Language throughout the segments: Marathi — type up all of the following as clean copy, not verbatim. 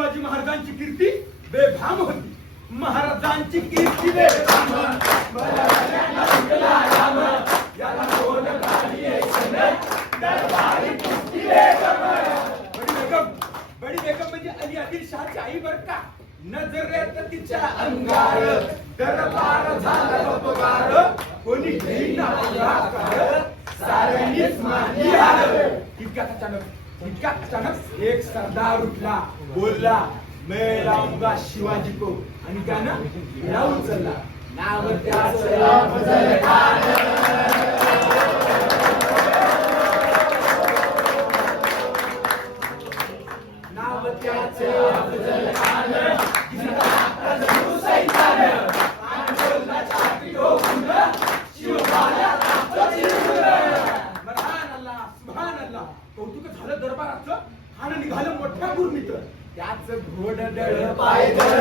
शिवाजी महाराजांची कीर्ती बेभाम होती. महाराजांची कीर्ती बेभाम, बलवानाला उगला राम, याला कोण घालीये सनद, दरबारी कुस्ती बेगम. बडी बेगम म्हणजे अली आदिलशहाची आई बर का. नजरेत तिच्या अंगार दरबार झाला पगार, कोणी घेईना पुढाकार, साऱ्यांनीच मानली हार. इतक्यात अचानक एक सरदार उठला, बोलला मैं लाऊंगा शिवाजी को, आणि त्यानं विडा उचलला. नाव त्याचं अफजल खान. नाव त्याचं अफजल खान. कौतुक झालं दरबाराचं. खान निघालं मोठ्या गुरमीत. त्याच घोडदळ पायदळ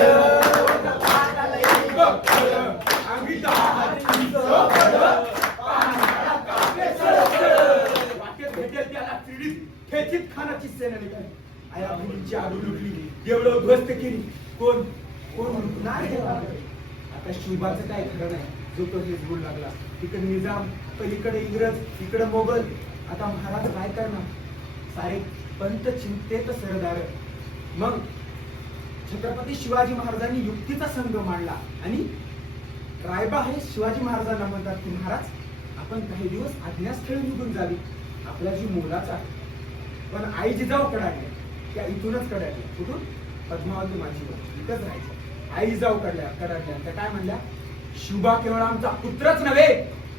वाटेत भेटेल त्याला पीडित खेचीत खानाची सेना निघाली. आया बहिणीची आडू लुटली, एवढं उद्ध्वस्त केली. कोण कोण नाही. आता शिवबाचं काय खरं नाही. जो तो हेच बोलू लागला. तिकडे निजाम, पलीकडे इंग्रज, इकडे मोगल. आता महाराज काय करणार. सारे पंत चिंतेत सरदार. मग छत्रपती शिवाजी महाराजांनी युक्तीचा संघ मांडला आणि रायबा हे शिवाजी महाराजांना म्हणतात की महाराज आपण काही दिवस आज्ञास्थळी निघून जावी. आपला जीव मोलाचा आहे. पण आई जिजाऊ कडाडल्या, त्या इथूनच कडाडल्या. कुठून? पद्मावती माझीवर इथंच राहायचं. आई जिजाऊ कडाडल्या. त्या काय म्हणल्या, शिवबा केवळ आमचा पुत्रच नव्हे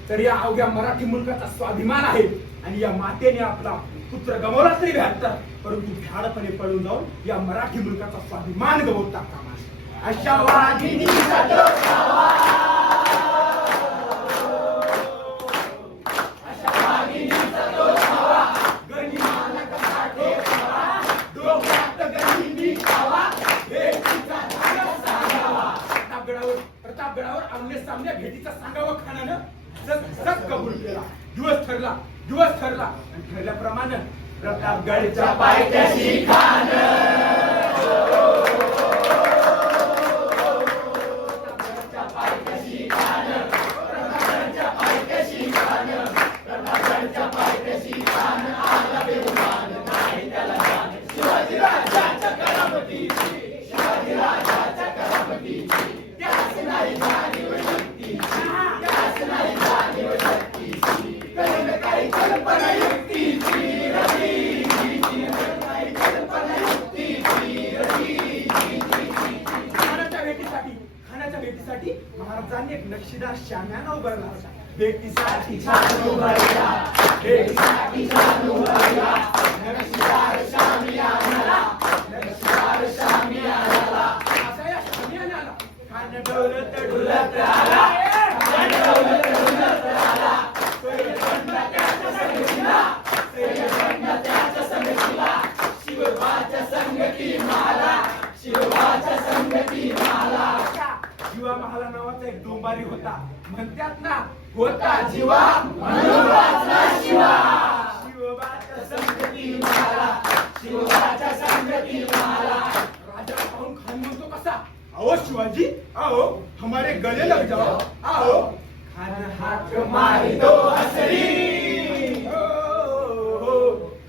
तर या अवघ्या मराठी मुलकाचा स्वाभिमान आहे. आणि या मातेने आपला पुत्र गमावला तरी 72, परंतु भ्याडपणे पळून जाऊन या मराठी मुलकाचा स्वाभिमान गमावता कामा नये. अशा वाघिणीचा डोकावा, अशा वाघिणीचा डोकावा, गनिमाला कसा ठेवावा, डोक्यात गनिमी खावा, भेटीचा धागा सांगावा. प्रतापगडावर आमने सामने भेटीचा सांगावा खानानं सक कबूल केला. दिवस ठरला आणि ठरल्याप्रमाणे प्रतापगडच्या पायथ्याशी खान. प्रतापगडच्या पायथ्याशी खान, प्रतापगडच्या पायथ्याशी खान, प्रतापगडच्या पायथ्याशी खान. आला बेमान नाही त्याला जाण. शिवाजी राजाच्या करामतीची, शिवाजी राजाच्या करामतीची. त्याच नाही जाणीव शक्तीची, त्याच नाही जाणीव शक्तीची. काही कल्पना युक्तीची रवी, काही कल्पना युक्तीची रवी. खानाच्या भेटीसाठी महाराजांनी एक नक्षीदार शाम्याना उभारला. भेटीसाठी छान उभारला, भेटीसाठी छान उभारला. नक्षीदार शामियानाला, नक्षीदार शामियानाला. असा या शामियानाला खान डोलत डुलत आला, खान डोलत डुलत आला. त्याच्या संगतीला शिवबाच्या संगती माला, शिवबाच्या संगती माला. जीवा महाला नावाचा एक डोंबारी होता. म्हणतात ना, होता जीवा म्हणून वाचला शिवा. शिवबाच्या संगती माला, शिवबाच्या संगती माला. राजा पाहून खान म्हणतो कसा, आओ शिवाजी आओ, हमारे गले लग जाओ आओ. खान हाक मारी दो हसरी,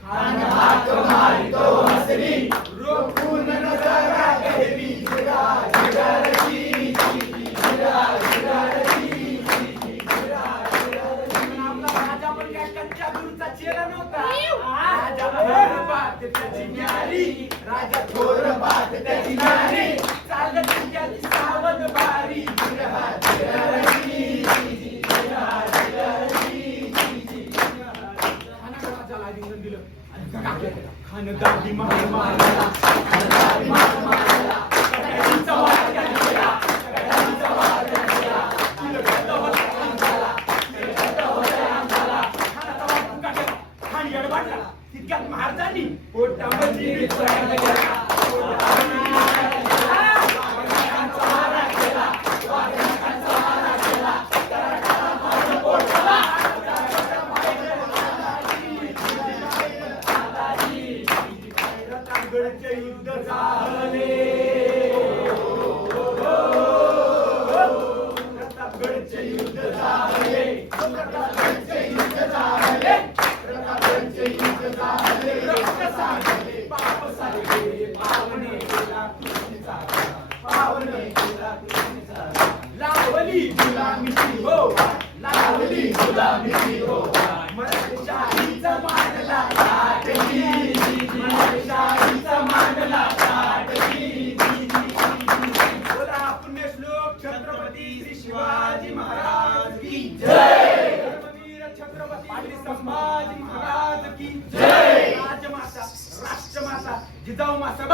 खान हाक मारी दो हसरी. रोखून नजरा गहरी, जिरा जिराची, जिरा जिराची, जिरा जिराची. आपला राजा पण काय कच्च्या गुरुचा चेहरा नव्हता. राजा थोर बात त्याची न्यारी, राजा थोर बात त्याची न्यारी. चालत त्याची सावध बारी, जिरा जिराची. खान दादी मार मारला, खान दादी मार मारला. कट्याचा वार केला, कट्याचा वार केला. तिलकता होता अंगाला, तिलकता होता अंगाला. खानाचा वार फुका केला, खान येडवाटला. तितक्यात महाराजांनी पोटामध्ये विचारला गेला, पोटामध्ये विचारला गेला. वाघनखांचा वारा केला, वाघनखांचा वारा केला. कराटाला मारून पोटाला, युद्ध झाले. साधले रक्त साधले पाप साधले पावने केला कृष्णेचा पावने केला कृष्णेचा लावली गुलामीची हो लावली गुलामीची हो मराठीचा मांडला ताटली मराठीचा मांडला ताटली बोला पुण्यश्लोक छत्रपती श्री शिवाजी महाराज की जय धर्मवीर छत्रपती संभाजी महाराज की जय राजमाता राष्ट्रमाता जिजाऊ माता